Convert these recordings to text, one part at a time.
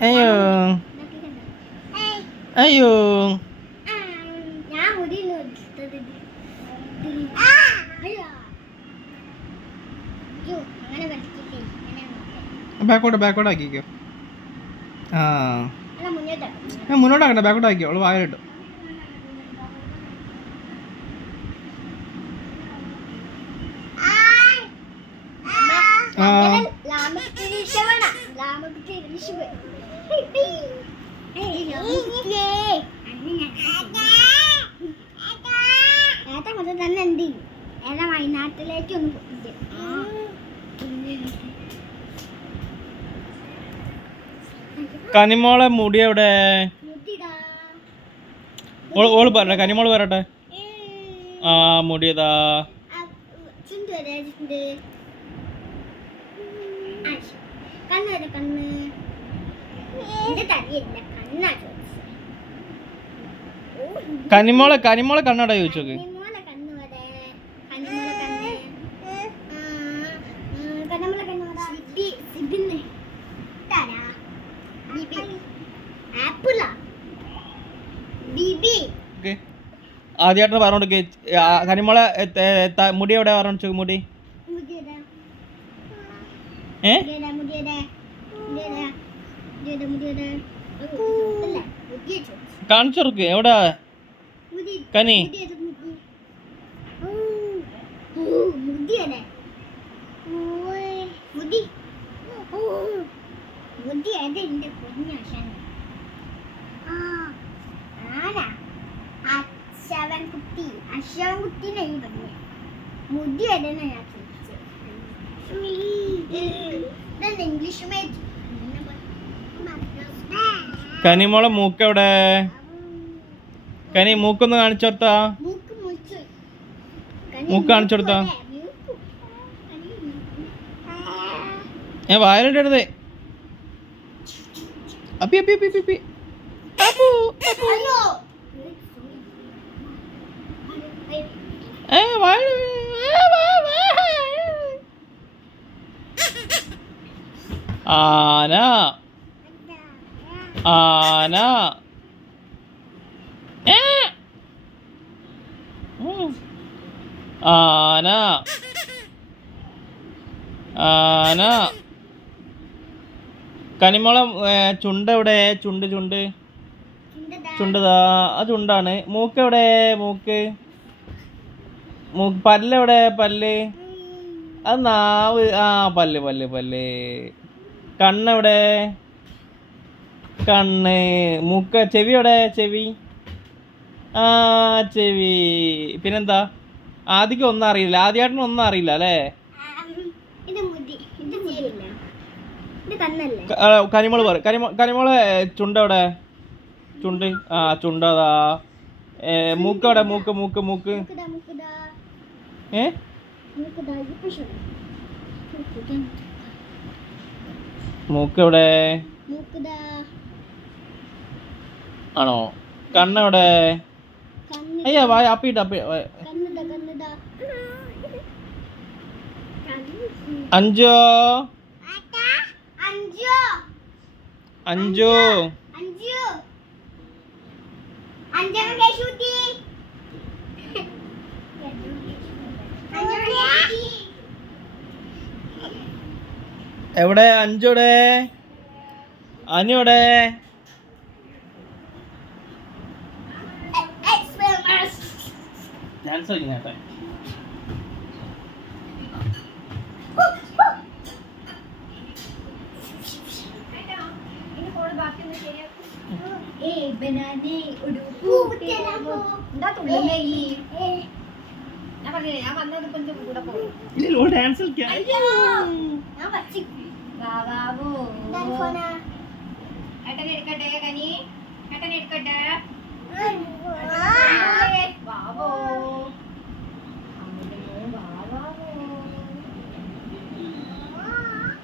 Ayung. Ayung. ബാക്കോട്ട് ആക്കിക്കോ. മുന്നോട്ടാക്കട്ടെ, ബാക്കോട്ട് ആക്കിയോ. അവള് വായിലിട്ടു. വയനാട്ടിലേക്ക് ഒന്ന് കനിമോളെ മുടി എവിടെ? ഓള് പറ, കനിമോള് പറട്ടെ. ആ മുടിയതാ. കനിമോളെ കണ്ണട ചോദിച്ചോക്ക്. ആദ്യമായിട്ട് പറഞ്ഞോണ്ട് കനിമോളെ മുടി എവിടെ പറഞ്ഞു? മുടി കാണിച്ചോർക്ക് എവിടെ കനി? അശ്വൻകുട്ടിനെ മുടി വരെയാണ് ഞാൻ ചോദിച്ചത്. ഇംഗ്ലീഷ് കനിമോളെ മൂക്കെവിടെ? കനി മൂക്കൊന്ന് കാണിച്ചോർത്താ. മൂക്ക് കാണിച്ചു കൊടുത്താ വായലിട്ടരുത് അപ്പി അപ്പി അപ്പി അപ്പി അപ്പു ആന ആന ആന ആന കനിമോളം ചുണ്ട് എവിടെ ചുണ്ട് ചുണ്ട് ചുണ്ടതാ ആ ചുണ്ടാണ് മൂക്ക് എവിടെ മൂക്ക് മൂക്ക് പല്ലെവിടെ പല്ല് അത് നാവ് ആ പല്ല് പല്ല് പല്ല് കണ്ണെവിടെ കണ്ണ് മൂക്ക് ചെവി എവിടെ ചെവി ആ ചെവി പിന്നെന്താ ആദ്യം ഒന്നും അറിയില്ല ആദ്യമായിട്ടൊന്നും ഒന്നും അറിയില്ല അല്ലേ കനിമോള് പറ കനിമോളെ ചുണ്ടെവിടെ ചുണ്ട് ആ ചുണ്ടതാ മൂക്ക് എവിടെ മൂക്ക് മൂക്ക് മൂക്ക് മൂക്ക് എവിടെ ആണോ കണ്ണെവിടെ അയ്യാ വായ അപ്പിട്ട് അപ്പി അഞ്ചോ അഞ്ചു എവിടെ അഞ്ചോടെ അനിയോടെ ഡാൻസ് കളിക്കുന്നേട്ടെ ഡാൻസ്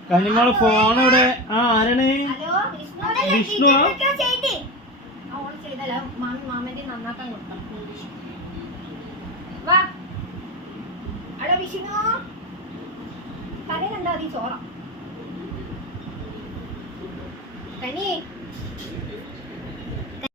കനിമോളെ ഫോൺ എവിടെ ആ ആരാണ് വിഷ്ണു മാമന്റെ നന്നാക്കാൻ കൊടുക്കാം വാ അടോ വിഷ്ണു തലയിലെന്താ ചോറ കനി